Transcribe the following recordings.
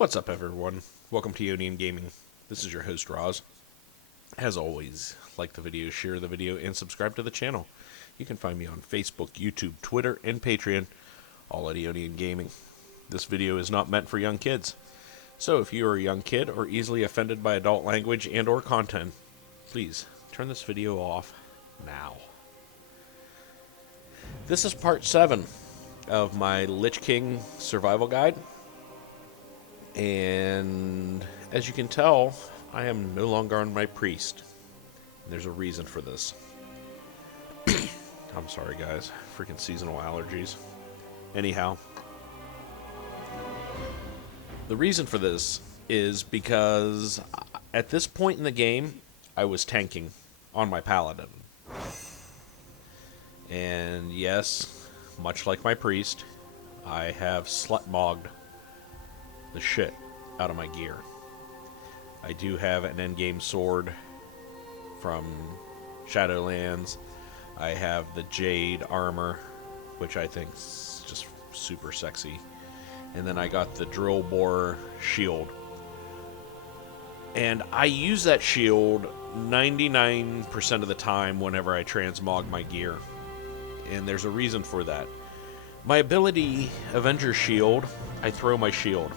What's up, everyone? Welcome to Ionian Gaming. This is your host, Roz. As always, like the video, share the video, and subscribe to the channel. You can find me on Facebook, YouTube, Twitter, and Patreon, all at Ionian Gaming. This video is not meant for young kids. So if you are a young kid or easily offended by adult language and or content, please turn this video off now. This is part 7 of my Lich King survival guide. And as you can tell, I am no longer on my priest. There's a reason for this. I'm sorry, guys. Freaking seasonal allergies. Anyhow, the reason for this is because at this point in the game, I was tanking on my paladin. And yes, much like my priest, I have slut-mogged the shit out of my gear. I do have an endgame sword from Shadowlands. I have the Jade armor, which I think is just super sexy. And then I got the drill bore shield. And I use that shield 99% of the time whenever I transmog my gear. And there's a reason for that. My ability, Avenger Shield, I throw my shield.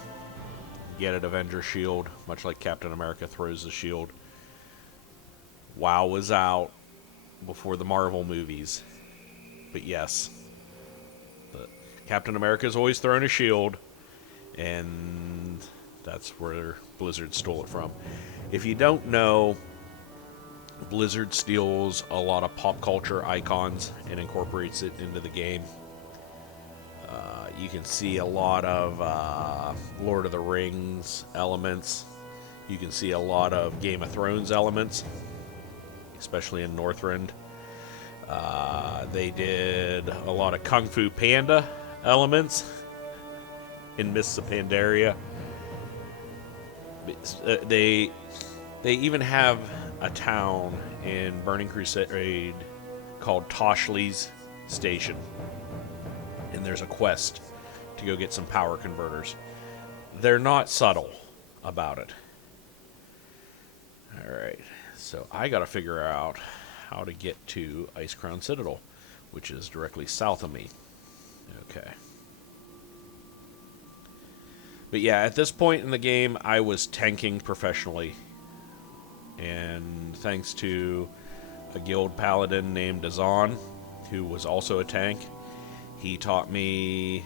Get it, Avenger Shield, much like Captain America throws the shield. WoW was out before the Marvel movies. But yes, Captain America's always thrown a shield, and that's where Blizzard stole it from. If you don't know, Blizzard steals a lot of pop culture icons and incorporates it into the game. You can see a lot of Lord of the Rings elements. You can see a lot of Game of Thrones elements, especially in Northrend. They did a lot of Kung Fu Panda elements in Mists of Pandaria. They even have a town in Burning Crusade called Toshli's Station. And there's a quest to go get some power converters. They're not subtle about it. Alright, so I gotta figure out how to get to Icecrown Citadel, which is directly south of me. Okay. But yeah, at this point in the game, I was tanking professionally. And thanks to a guild paladin named Azan, who was also a tank, he taught me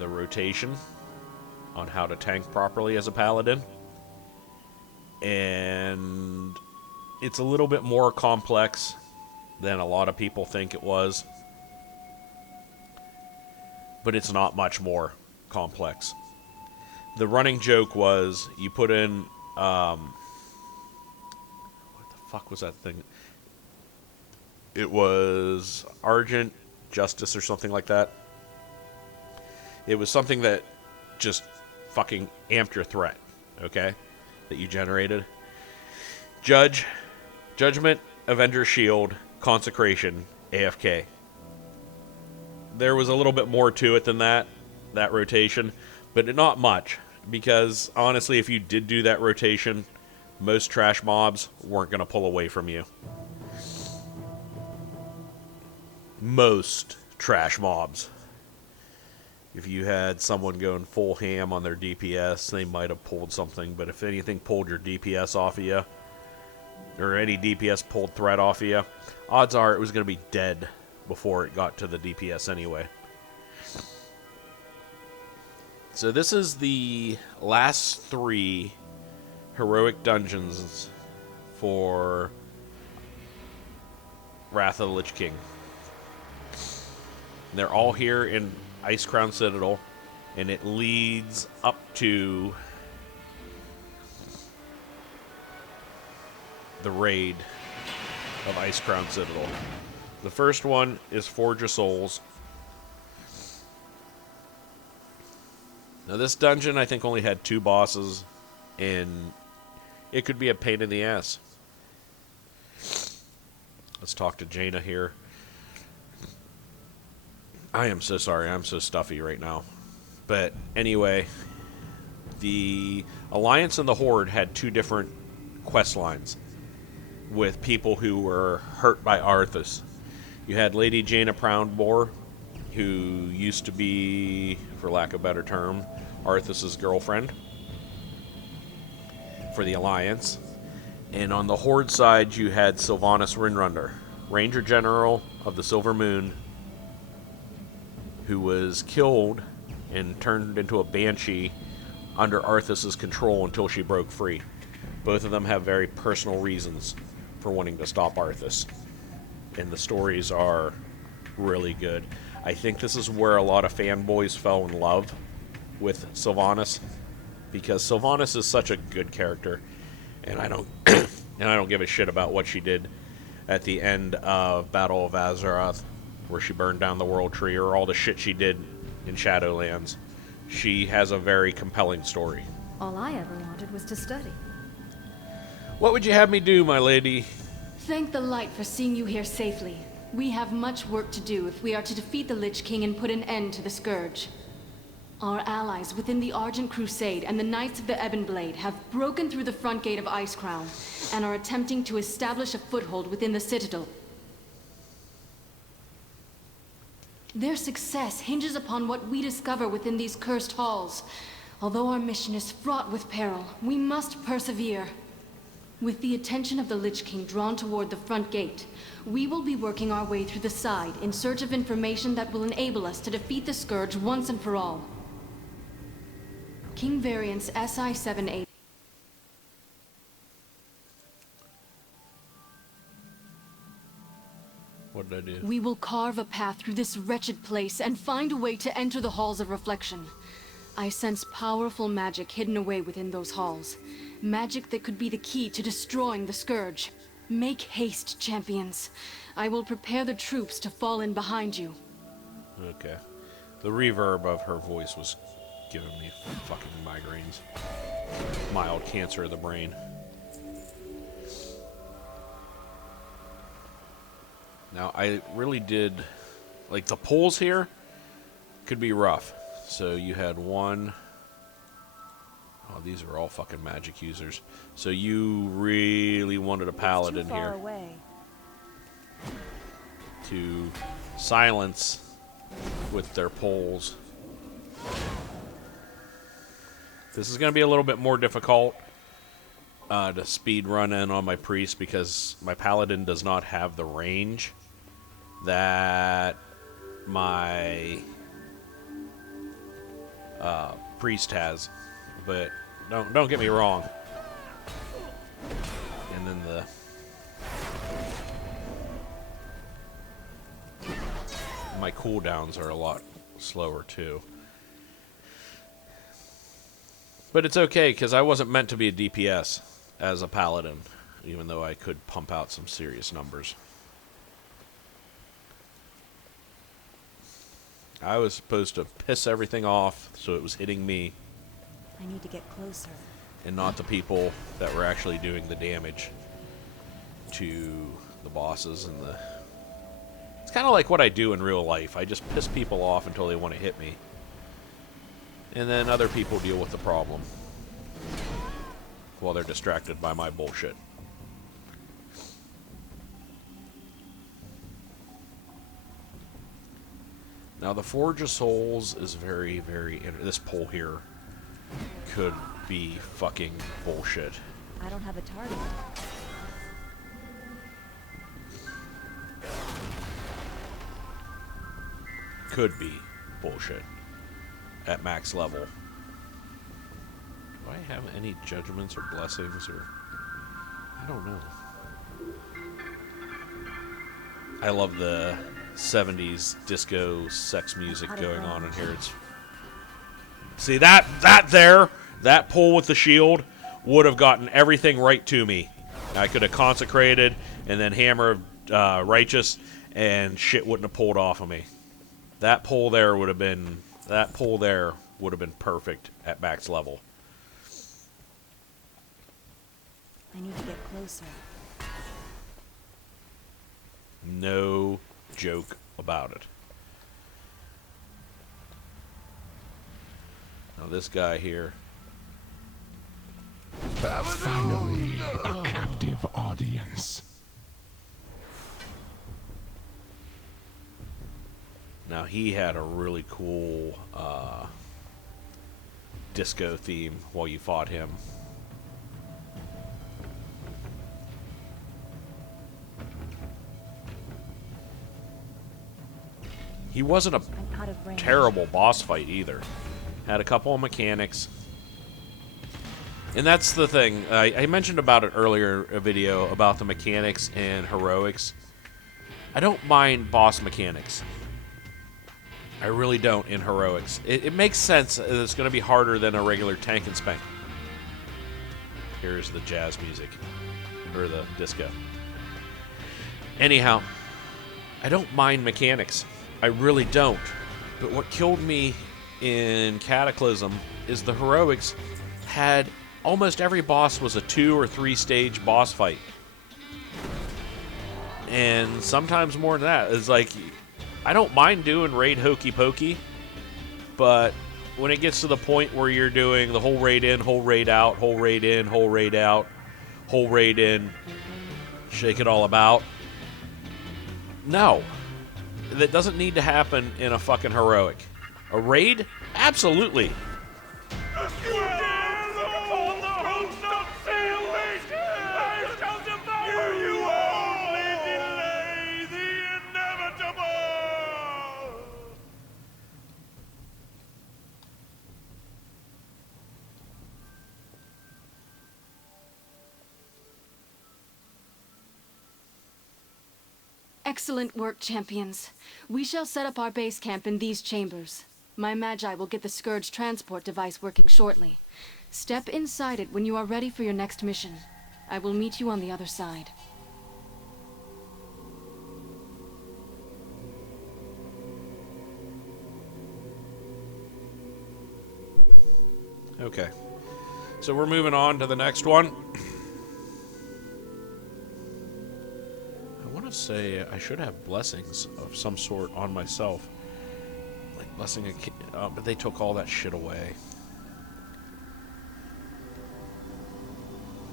the rotation on how to tank properly as a paladin. And it's a little bit more complex than a lot of people think it was. But it's not much more complex. The running joke was you put in... what the fuck was that thing? It was Argent Justice or something like that. It was something that just fucking amped your threat, okay? That you generated. Judgment, Avenger Shield, Consecration, AFK. There was a little bit more to it than that rotation, but not much. Because, honestly, if you did do that rotation, most trash mobs weren't going to pull away from you. Most trash mobs. If you had someone going full ham on their DPS, they might have pulled something, but if anything pulled your DPS off of you, or any DPS pulled threat off of you, odds are it was going to be dead before it got to the DPS anyway. So this is the last 3 heroic dungeons for Wrath of the Lich King. They're all here in Icecrown Citadel, and it leads up to the raid of Icecrown Citadel. The first one is Forge of Souls. Now this dungeon I think only had 2 bosses, and it could be a pain in the ass. Let's talk to Jaina here. I am so sorry, I'm so stuffy right now. But anyway, The Alliance and the Horde had two different quest lines with people who were hurt by Arthas. You had Lady Jaina Proudmoore, who used to be, for lack of a better term, Arthas's girlfriend for the Alliance. And on the Horde side, you had Sylvanas Rinrunder, Ranger General of the Silver Moon, who was killed and turned into a banshee under Arthas's control until she broke free. Both of them have very personal reasons for wanting to stop Arthas. And the stories are really good. I think this is where a lot of fanboys fell in love with Sylvanas, because Sylvanas is such a good character, and I don't and I don't give a shit about what she did at the end of Battle of Azeroth, where she burned down the World Tree, or all the shit she did in Shadowlands. She has a very compelling story. All I ever wanted was to study. What would you have me do, my lady? Thank the light for seeing you here safely. We have much work to do if we are to defeat the Lich King and put an end to the Scourge. Our allies within the Argent Crusade and the Knights of the Ebon Blade have broken through the front gate of Icecrown and are attempting to establish a foothold within the Citadel. Their success hinges upon what we discover within these cursed halls. Although our mission is fraught with peril, we must persevere. With the attention of the Lich King drawn toward the front gate, we will be working our way through the side in search of information that will enable us to defeat the Scourge once and for all. King Variant's SI-78. What did I do? We will carve a path through this wretched place and find a way to enter the Halls of Reflection. I sense powerful magic hidden away within those halls. Magic that could be the key to destroying the Scourge. Make haste, champions. I will prepare the troops to fall in behind you. Okay. The reverb of her voice was giving me fucking migraines. Mild cancer of the brain. Now, I really did... Like, the pulls here could be rough. So you had one... Oh, these are all fucking magic users. So you really wanted a paladin here to silence with their pulls. This is going to be a little bit more difficult to speed run in on my priest, because my paladin does not have the range that my priest has. But don't get me wrong. And then my cooldowns are a lot slower too. But it's okay, because I wasn't meant to be a DPS as a paladin, even though I could pump out some serious numbers. I was supposed to piss everything off so it was hitting me. I need to get closer. And not the people that were actually doing the damage to the bosses and the... It's kind of like what I do in real life. I just piss people off until they want to hit me. And then other people deal with the problem while they're distracted by my bullshit. Now, the Forge of Souls is very, very... This pull here could be fucking bullshit. I don't have a target. Could be bullshit at max level. Do I have any judgments or blessings, or... I don't know. I love the 70s disco sex music going on in here. It's... See, that pull with the shield would have gotten everything right to me. I could have consecrated and then hammer righteous, and shit wouldn't have pulled off of me. That pull there would have been perfect at max level. I need to get closer. No joke about it. Now this guy here, Finally, a captive audience. Now, he had a really cool disco theme while you fought him. He wasn't a I'm out of range. terrible boss fight either. Had a couple of mechanics. And that's the thing. I mentioned about it earlier, a video about the mechanics in heroics. I don't mind boss mechanics. I really don't in heroics. It makes sense that it's going to be harder than a regular tank and spank. Here's the jazz music. Or the disco. Anyhow, I don't mind mechanics. I really don't. But what killed me in Cataclysm is the heroics had almost every boss was a 2 or 3 stage boss fight. And sometimes more than that. It's like, I don't mind doing raid hokey pokey, but when it gets to the point where you're doing the whole raid in, whole raid out, whole raid in, whole raid out, whole raid in, shake it all about. No. That doesn't need to happen in a fucking heroic. A raid? Absolutely. Excellent work, champions. We shall set up our base camp in these chambers. My Magi will get the Scourge transport device working shortly. Step inside it when you are ready for your next mission. I will meet you on the other side. Okay. So we're moving on to the next one. I want to say I should have blessings of some sort on myself. Like blessing a kid, but they took all that shit away.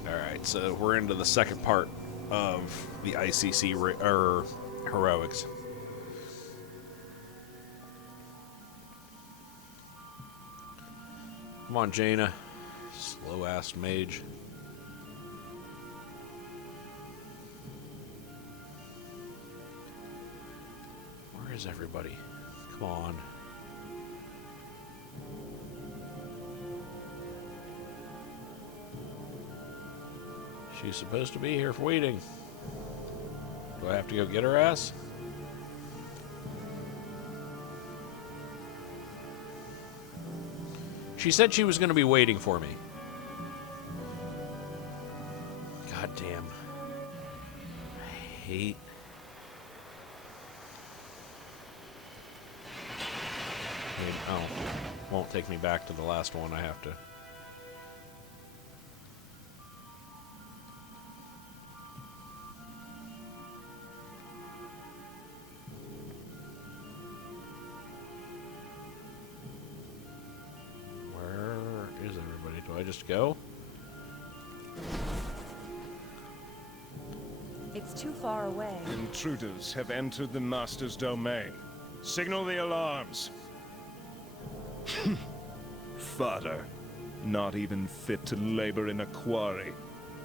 Alright, so we're into the second part of the ICC heroics. Come on, Jaina. Slow-ass mage. Where is everybody? Come on. She's supposed to be here for waiting. Do I have to go get her ass? She said she was going to be waiting for me. God damn. I hate... Oh, won't take me back to the last one. I have to... Where is everybody? Do I just go? It's too far away. Intruders have entered the Master's domain. Signal the alarms. Fodder. Not even fit to labor in a quarry.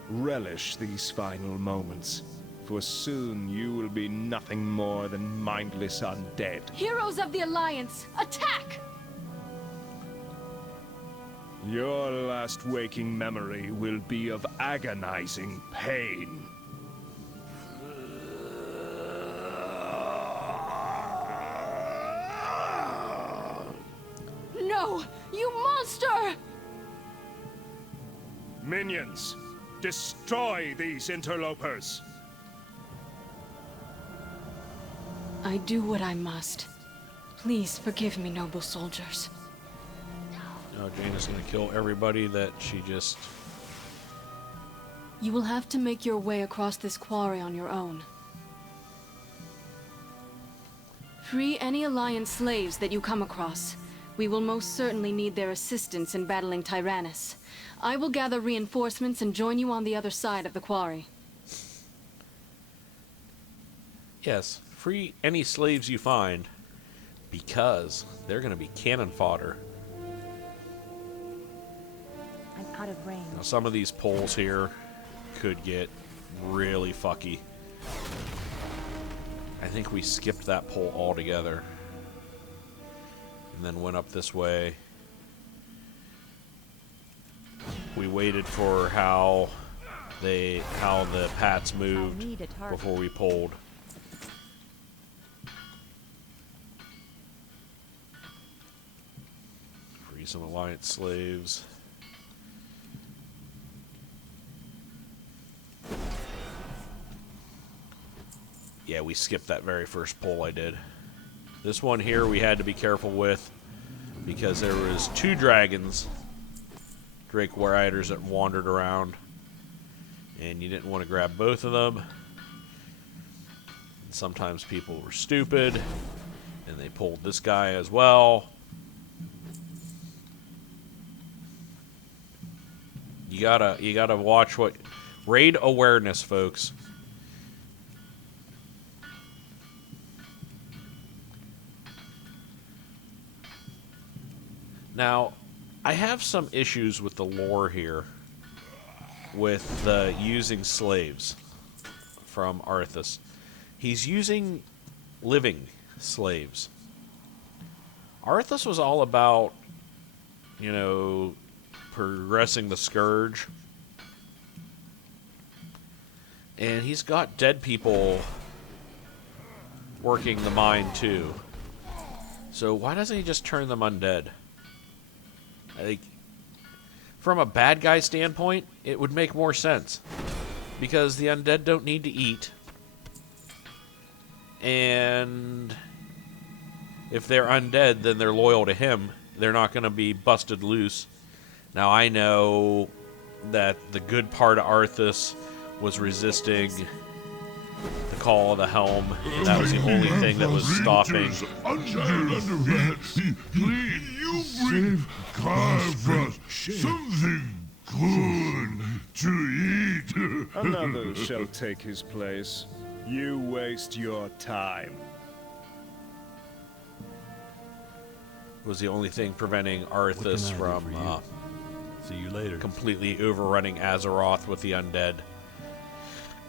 Relish these final moments, for soon you will be nothing more than mindless undead. Heroes of the Alliance, attack! Your last waking memory will be of agonizing pain. No! You monster! Minions, destroy these interlopers! I do what I must. Please forgive me, noble soldiers. No, Jaina's gonna kill everybody that she just... You will have to make your way across this quarry on your own. Free any Alliance slaves that you come across. We will most certainly need their assistance in battling Tyrannus. I will gather reinforcements and join you on the other side of the quarry. Yes, free any slaves you find, because they're going to be cannon fodder. I'm out of range. Now, some of these poles here could get really fucky. I think we skipped that pole altogether. And then went up this way. We waited for how the pats moved before we pulled. Free some Alliance slaves. Yeah, we skipped that very first pull I did. This one here we had to be careful with because there was 2 dragons, Drake Riders, that wandered around, and you didn't want to grab both of them. And sometimes people were stupid, and they pulled this guy as well. You gotta watch what raid awareness, folks. Now, I have some issues with the lore here with using slaves from Arthas. He's using living slaves. Arthas was all about, you know, progressing the Scourge. And he's got dead people working the mine too. So why doesn't he just turn them undead? Like, from a bad guy standpoint, it would make more sense. Because the undead don't need to eat. And if they're undead, then they're loyal to him. They're not going to be busted loose. Now, I know that the good part of Arthas was resisting the Call of the Helm. That was the only thing that was stopping. Please carve us something good to eat. Another shall take his place. You waste your time. Was the only thing preventing Arthas from See you later. completely overrunning Azeroth with the undead.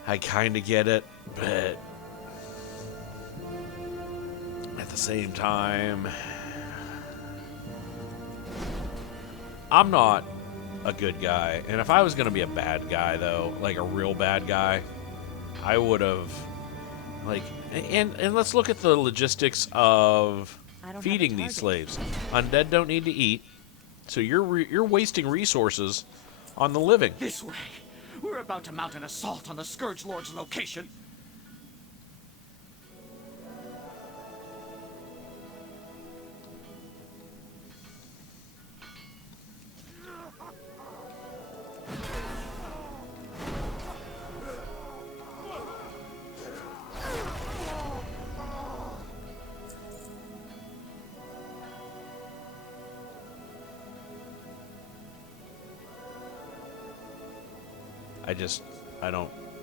I kind of get it, but at the same time, I'm not a good guy. And if I was going to be a bad guy, though, like a real bad guy, I would have, like, and let's look at the logistics of feeding these slaves. Undead don't need to eat, so you're wasting resources on the living. This way. We're about to mount an assault on the Scourge Lord's location.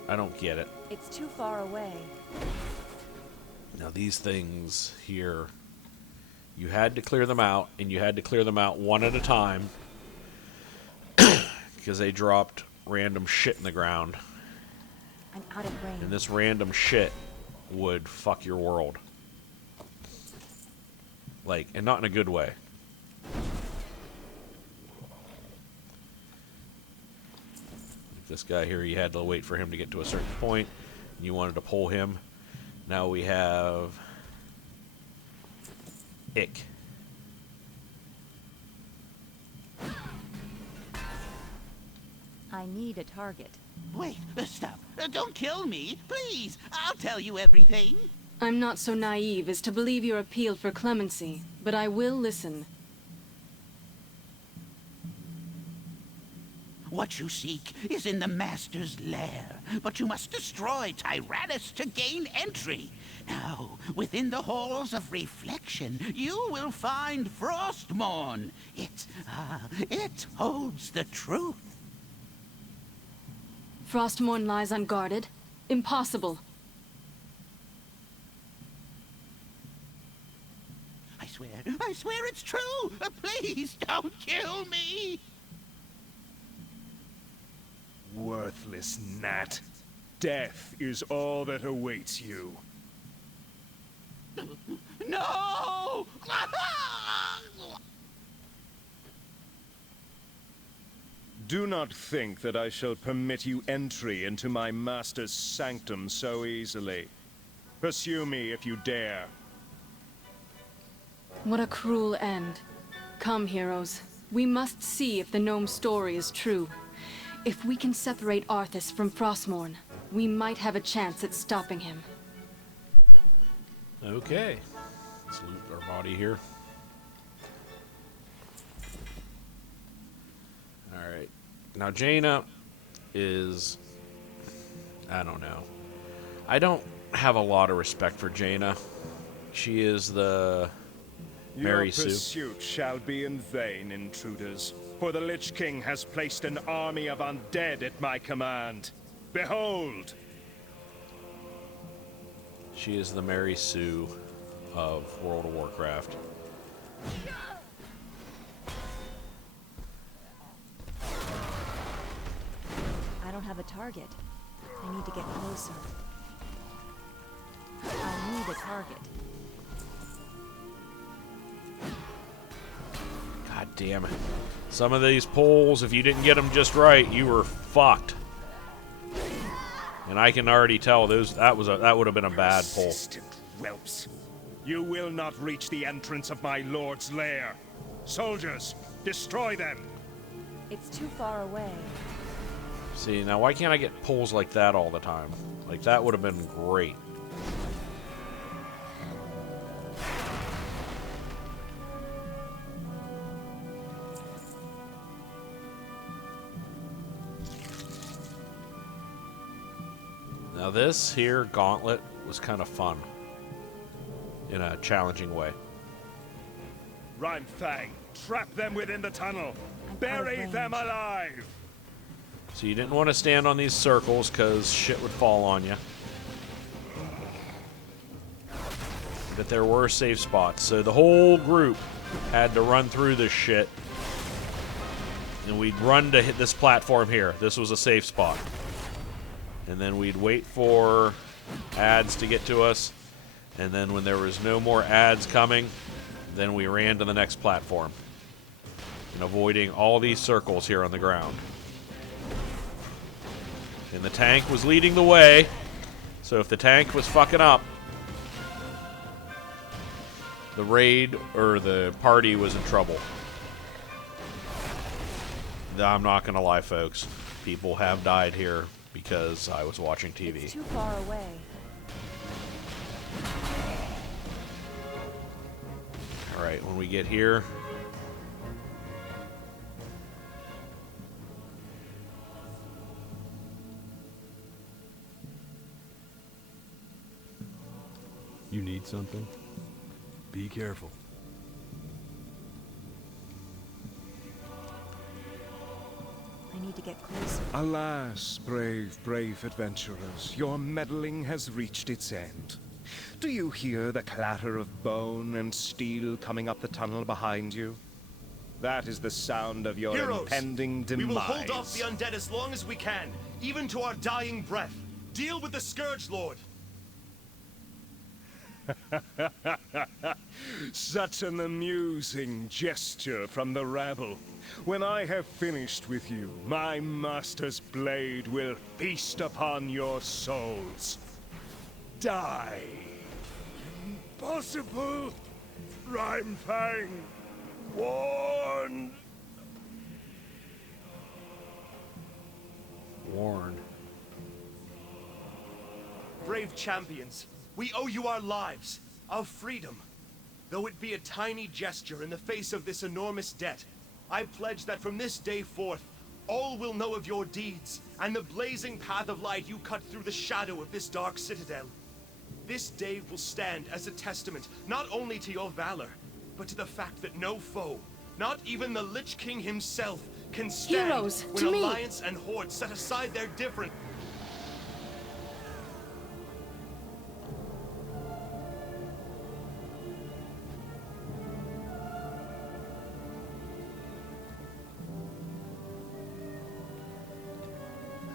I don't get it. It's too far away. Now these things here, you had to clear them out, and you had to clear them out one at a time because they dropped random shit in the ground. I'm out of range. And this random shit would fuck your world. Like, and not in a good way. This guy here, you had to wait for him to get to a certain point. You wanted to pull him. Now we have Ick. I need a target. Wait, stop. Don't kill me, please. I'll tell you everything. I'm not so naive as to believe your appeal for clemency, but I will listen. What you seek is in the Master's lair, but you must destroy Tyrannus to gain entry. Now, within the halls of reflection, you will find Frostmourne. It holds the truth. Frostmourne lies unguarded? Impossible. I swear it's true. Please don't kill me. Worthless gnat. Death is all that awaits you. No! Do not think that I shall permit you entry into my master's sanctum so easily. Pursue me if you dare. What a cruel end. Come, heroes. We must see if the gnome's story is true. If we can separate Arthas from Frostmourne, we might have a chance at stopping him. Okay. Let's loot our body here. Alright. Now, Jaina is... I don't know. I don't have a lot of respect for Jaina. She is the... Mary Your Sue. pursuit shall be in vain, intruders, for the Lich King has placed an army of undead at my command. Behold! She is the Mary Sue of World of Warcraft. I don't have a target. I need to get closer. I need a target. God damn it. Some of these poles, if you didn't get them just right, you were fucked. And I can already tell that would have been a bad pole. Persistent whelps. You will not reach the entrance of my lord's lair. Soldiers, destroy them. It's too far away. See, now why can't I get poles like that all the time? Like, that would have been great. Now this here gauntlet was kind of fun. In a challenging way. Rhymefang, trap them within the tunnel. I'm out of Bury range. them alive. So you didn't want to stand on these circles because shit would fall on you. But there were safe spots. So the whole group had to run through this shit. And we'd run to hit this platform here. This was a safe spot. And then we'd wait for ads to get to us. And then when there was no more ads coming, then we ran to the next platform. And avoiding all these circles here on the ground. And the tank was leading the way. So if the tank was fucking up, the raid or the party was in trouble. I'm not gonna lie, folks. People have died here because I was watching TV. It's too far away. Alright, when we get here... You need something? Be careful. I need to get closer. Alas, brave adventurers, your meddling has reached its end. Do you hear the clatter of bone and steel coming up the tunnel behind you? That is the sound of your Heroes, impending demise. we will hold off the undead as long as we can, even to our dying breath. Deal with the Scourge Lord. Such an amusing gesture from the rabble. When I have finished with you, my master's blade will feast upon your souls. Die. Impossible! Rhymefang! Warn! Warn. Brave champions, we owe you our lives, our freedom. Though it be a tiny gesture in the face of this enormous debt, I pledge that from this day forth, All will know of your deeds, and the blazing path of light you cut through the shadow of this dark citadel. This day will stand as a testament not only to your valor, but to the fact that no foe, not even the Lich King himself, can stand Heroes, when to me! Alliance and Horde set aside their different.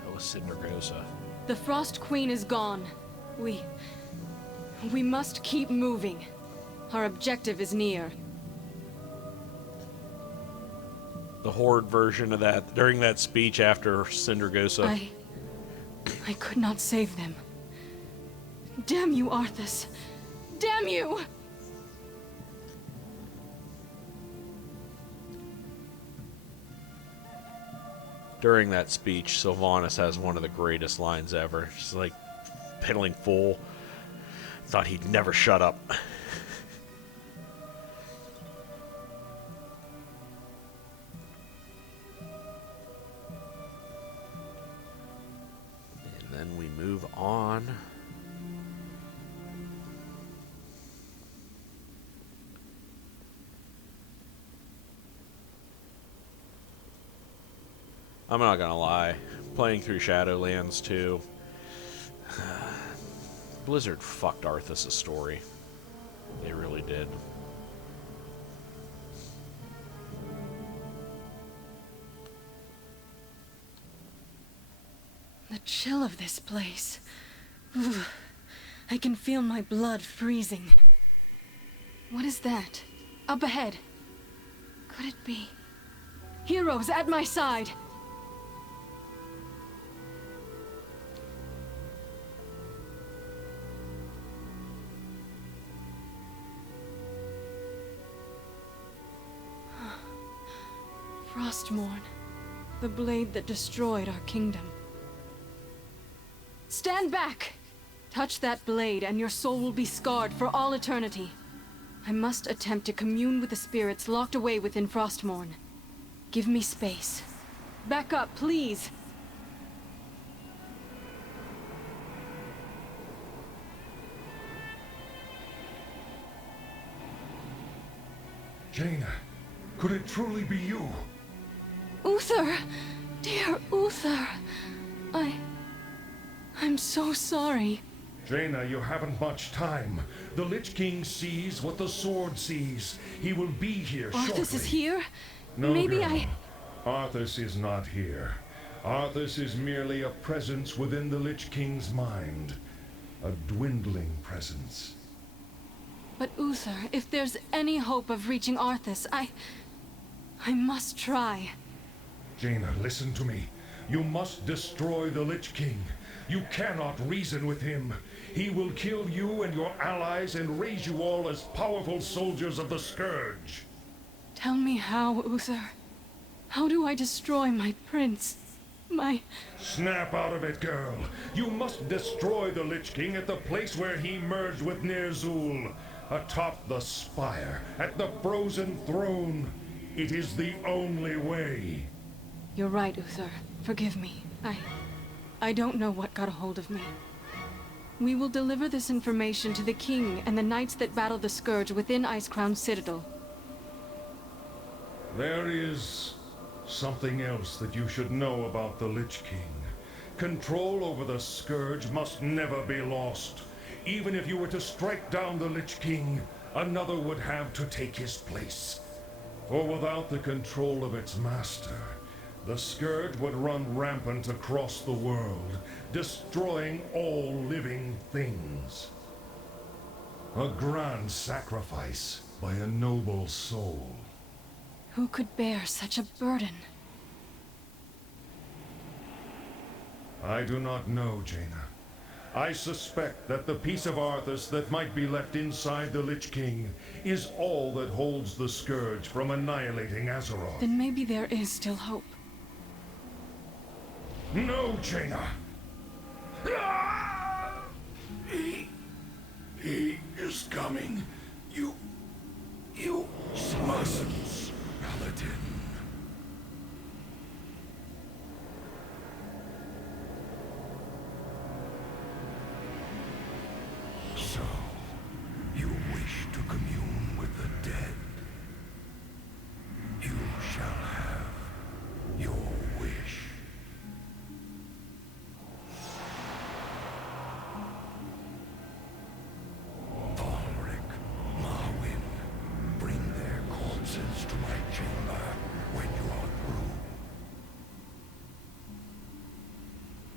That was Cindergosa. The Frost Queen is gone. We must keep moving. Our objective is near. The Horde version of that, during that speech after Cindergosa. I could not save them. Damn you, Arthas. Damn you! During that speech, Sylvanas has one of the greatest lines ever. She's like, piddling fool. Thought he'd never shut up. And then we move on. I'm not gonna lie, playing through Shadowlands 2, Blizzard fucked Arthas' story. They really did. The chill of this place. Ooh, I can feel my blood freezing. What is that? Up ahead. Could it be? Heroes at my side! Frostmourne, the blade that destroyed our kingdom. Stand back! Touch that blade and your soul will be scarred for all eternity. I must attempt to commune with the spirits locked away within Frostmourne. Give me space. Back up, please! Jaina, could it truly be you? Uther! Dear Uther! I'm so sorry. Jaina, you haven't much time. The Lich King sees what the sword sees. He will be here shortly. Arthas is here? No, Maybe girl. I... Arthas is not here. Arthas is merely a presence within the Lich King's mind. A dwindling presence. But Uther, if there's any hope of reaching Arthas, I must try. Jaina, listen to me. You must destroy the Lich King. You cannot reason with him. He will kill you and your allies and raise you all as powerful soldiers of the Scourge. Tell me how, Uther. How do I destroy my prince? Snap out of it, girl. You must destroy the Lich King at the place where he merged with Ner'zhul. Atop the spire, at the frozen throne. It is the only way. You're right, Uther. Forgive me. I don't know what got a hold of me. We will deliver this information to the king and the knights that battle the Scourge within Icecrown Citadel. There is something else that you should know about the Lich King. Control over the Scourge must never be lost. Even if you were to strike down the Lich King, another would have to take his place. For without the control of its master, the Scourge would run rampant across the world, destroying all living things. A grand sacrifice by a noble soul. Who could bear such a burden? I do not know, Jaina. I suspect that the piece of Arthas that might be left inside the Lich King is all that holds the Scourge from annihilating Azeroth. Then maybe there is still hope. No, Jaina! He is coming. You mustn't, Paladin.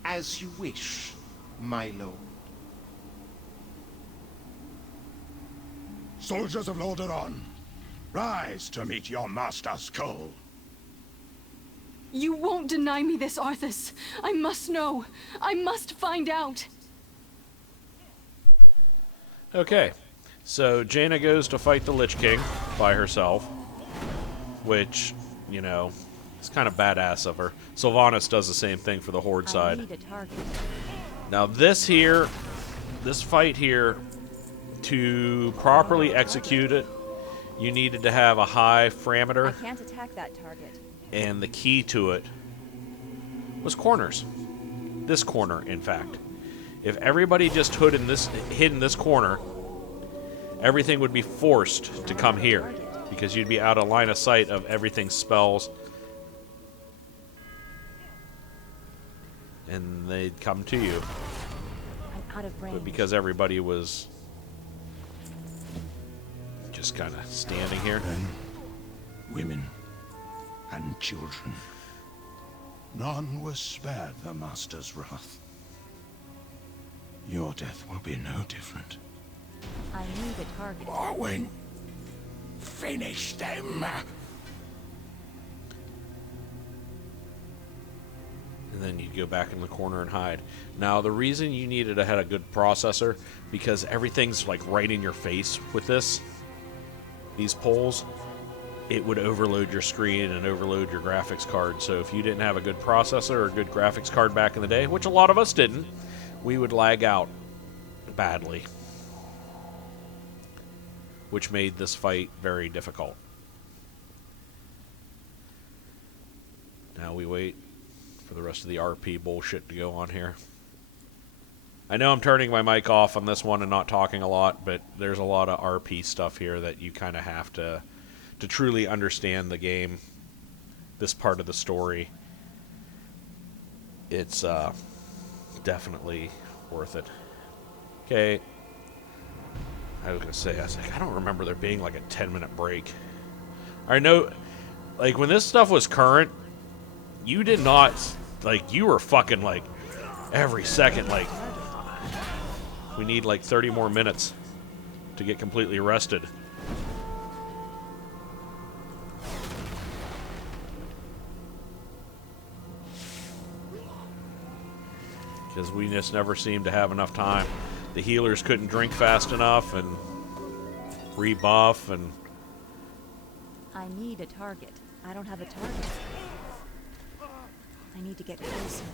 As you wish, my lord. Soldiers of Lordaeron, rise to meet your master's call. You won't deny me this, Arthas. I must know. I must find out. Okay, so Jaina goes to fight the Lich King by herself, which, you know, is kind of badass of her. Sylvanas does the same thing for the Horde side. I need a target. Now this fight here, to properly execute it, you needed to have a high parameter. I can't attack that target. And the key to it was corners. This corner, in fact. If everybody just hid in this corner, everything would be forced to come here, because you'd be out of line of sight of everything's spells, and they'd come to you. I'm out of range. But because everybody was just kind of standing here. Men, women, and children. None was spared the Master's wrath. Your death will be no different. I need a target. Morwen, finish them! And then you'd go back in the corner and hide. Now, the reason you needed to have a good processor, because everything's like right in your face with these poles, it would overload your screen and overload your graphics card. So if you didn't have a good processor or a good graphics card back in the day, which a lot of us didn't, we would lag out badly, which made this fight very difficult. Now we wait for the rest of the RP bullshit to go on here. I know I'm turning my mic off on this one and not talking a lot, but there's a lot of RP stuff here that you kind of have to truly understand the game, this part of the story. It's definitely worth it. Okay. I was like, I don't remember there being like a 10-minute break. I know, like, when this stuff was current, you did not, like, you were fucking, like, every second, like, we need, like, 30 more minutes to get completely rested. Because we just never seemed to have enough time. The healers couldn't drink fast enough and rebuff, and I need a target. I don't have a target. I need to get closer.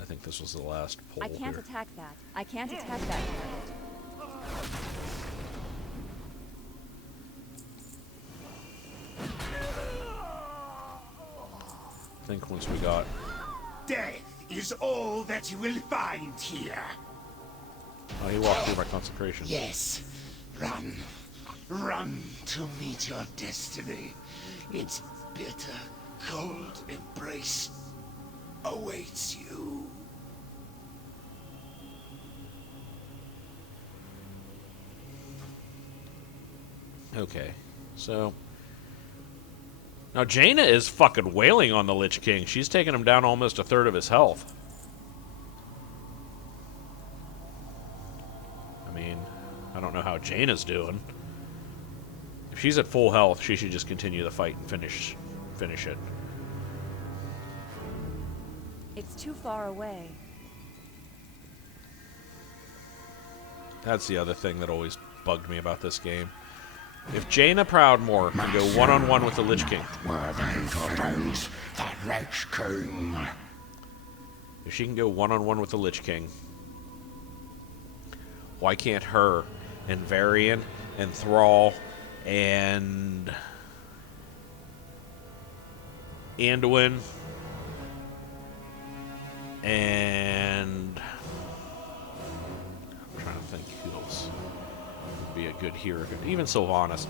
I think this was the last pull. I can't here. attack that. I can't attack that target. I think once we got... Death is all that you will find here. Oh, he walked through my consecration. Yes. Run. Run to meet your destiny. Its bitter, cold embrace awaits you. Okay, so... Now, Jaina is fucking wailing on the Lich King. She's taking him down almost a third of his health. I mean, I don't know how Jaina's doing. If she's at full health, she should just continue the fight and finish it. It's too far away. That's the other thing that always bugged me about this game. If Jaina Proudmoore can go one-on-one with the Lich King, if she can go one-on-one with the Lich King, why can't her and Varian and Thrall and Anduin and... I'm trying to think who else would be a good hero. Even Sylvanas.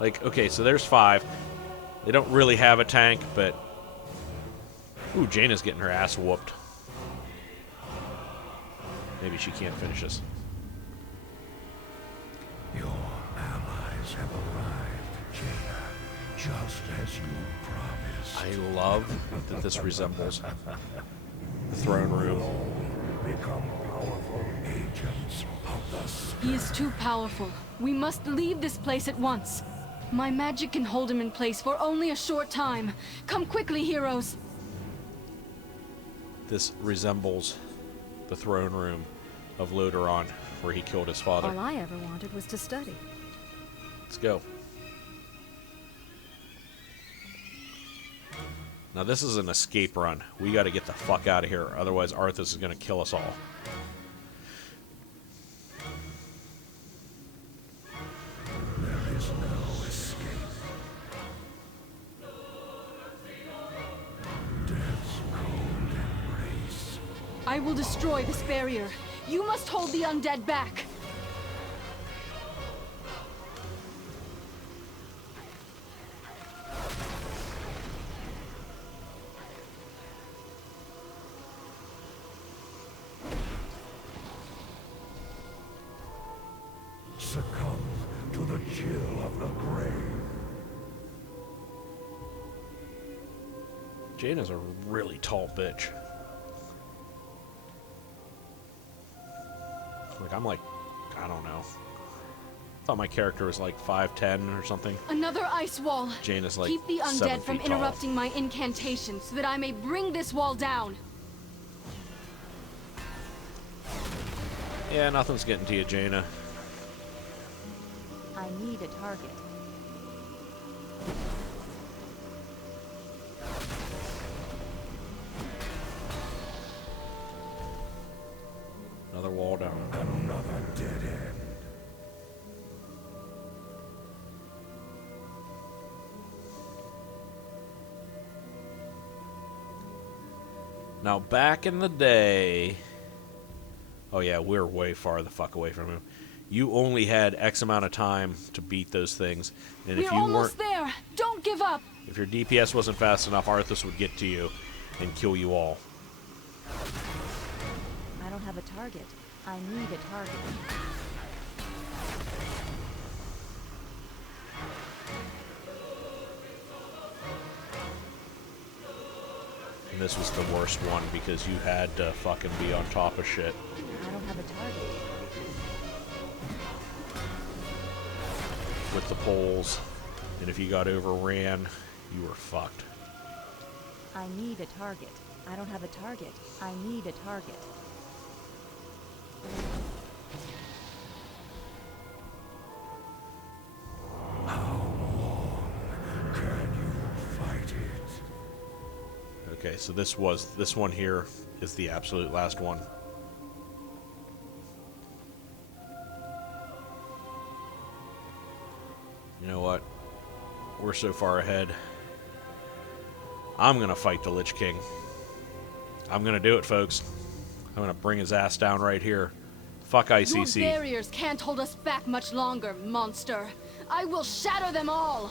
Like, okay, so there's 5. They don't really have a tank, but... Ooh, Jaina's getting her ass whooped. Maybe she can't finish this. Your allies have arrived. Just as you promised. I love that this resembles the throne room. Become powerful agents of the He is too powerful. We must leave this place at once. My magic can hold him in place for only a short time. Come quickly, heroes. This resembles the throne room of Lod'Aran, where he killed his father. All I ever wanted was to study. Let's go. Now this is an escape run. We got to get the fuck out of here, otherwise Arthas is going to kill us all. There is no escape. Death's cold embrace. I will destroy this barrier. You must hold the undead back. Succumb to the chill of the grave. Jaina's a really tall bitch. Like, I don't know. Thought my character was like 5'10" or something. Another ice wall. Jaina's like Keep the 7 undead from feet tall. interrupting my incantations so that I may bring this wall down. Yeah, nothing's getting to you, Jaina. I need a target. Another wall down. Another dead end. Now, back in the day... Oh yeah, we're way far the fuck away from him. You only had X amount of time to beat those things. And We're if you almost weren't... there. Don't give up. If your DPS wasn't fast enough, Arthas would get to you and kill you all. I don't have a target. I need a target. And this was the worst one because you had to fucking be on top of shit. I don't have a target. With the poles. And if you got overran, you were fucked. I need a target. I don't have a target. I need a target. How long can you fight it? Okay, so this one here is the absolute last one. You know what? We're so far ahead. I'm gonna fight the Lich King. I'm gonna do it, folks. I'm gonna bring his ass down right here. Fuck ICC. Your barriers can't hold us back much longer, monster. I will shatter them all.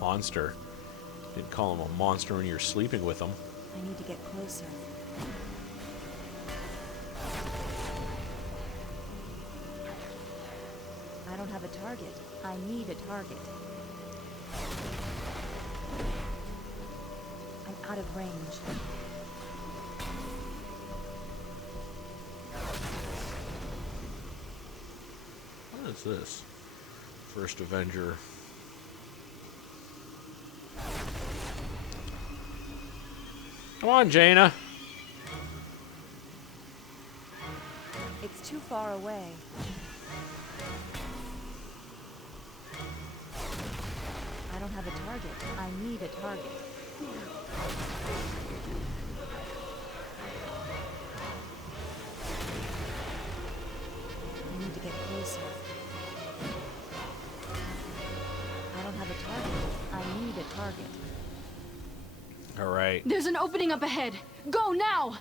Monster. Didn't call him a monster when you're sleeping with him. I need to get closer. I don't have a target. I need a target. I'm out of range. What is this? First Avenger. Come on, Jaina. It's too far away. I don't have a target. I need a target. I need to get closer. I don't have a target. I need a target. All right. There's an opening up ahead. Go now!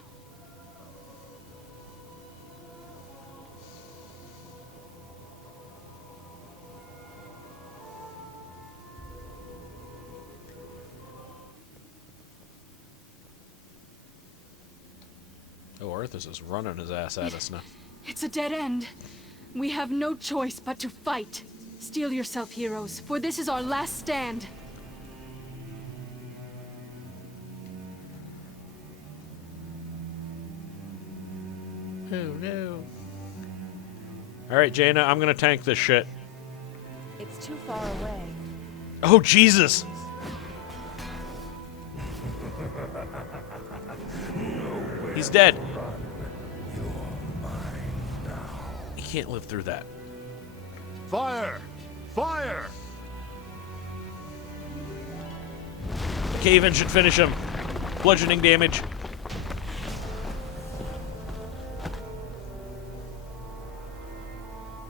Oh, Arthas is running his ass at us now. It's a dead end. We have no choice but to fight. Steel yourself, heroes, for this is our last stand. Oh no. Alright, Jaina, I'm gonna tank this shit. It's too far away. Oh, Jesus! He's dead. He can't live through that. Fire! Fire! The cave-in should finish him. Bludgeoning damage.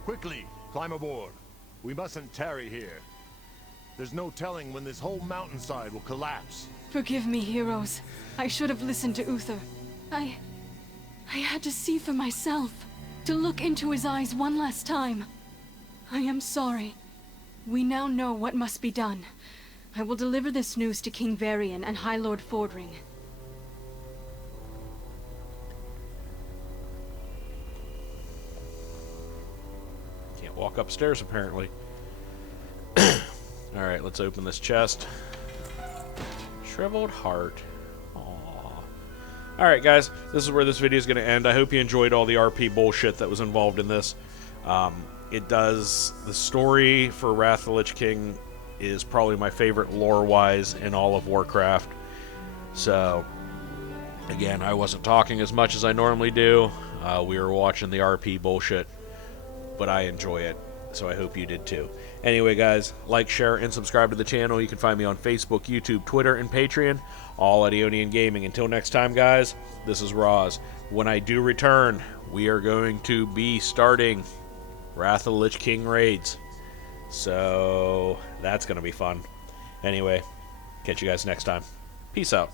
Quickly, climb aboard. We mustn't tarry here. There's no telling when this whole mountainside will collapse. Forgive me, heroes. I should have listened to Uther. I had to see for myself. To look into his eyes one last time. I am sorry. We now know what must be done. I will deliver this news to King Varian and High Lord Fordring. Can't walk upstairs, apparently. Alright, let's open this chest. Shriveled heart. Alright guys, this is where this video is going to end. I hope you enjoyed all the RP bullshit that was involved in this. The story for Wrath of the Lich King is probably my favorite lore-wise in all of Warcraft. So, again, I wasn't talking as much as I normally do. We were watching the RP bullshit, but I enjoy it, so I hope you did too. Anyway guys, like, share, and subscribe to the channel. You can find me on Facebook, YouTube, Twitter, and Patreon, all at Aeonian Gaming. Until next time guys, this is Roz. When I do return, we are going to be starting Wrath of the Lich King raids. So, that's going to be fun. Anyway, catch you guys next time. Peace out.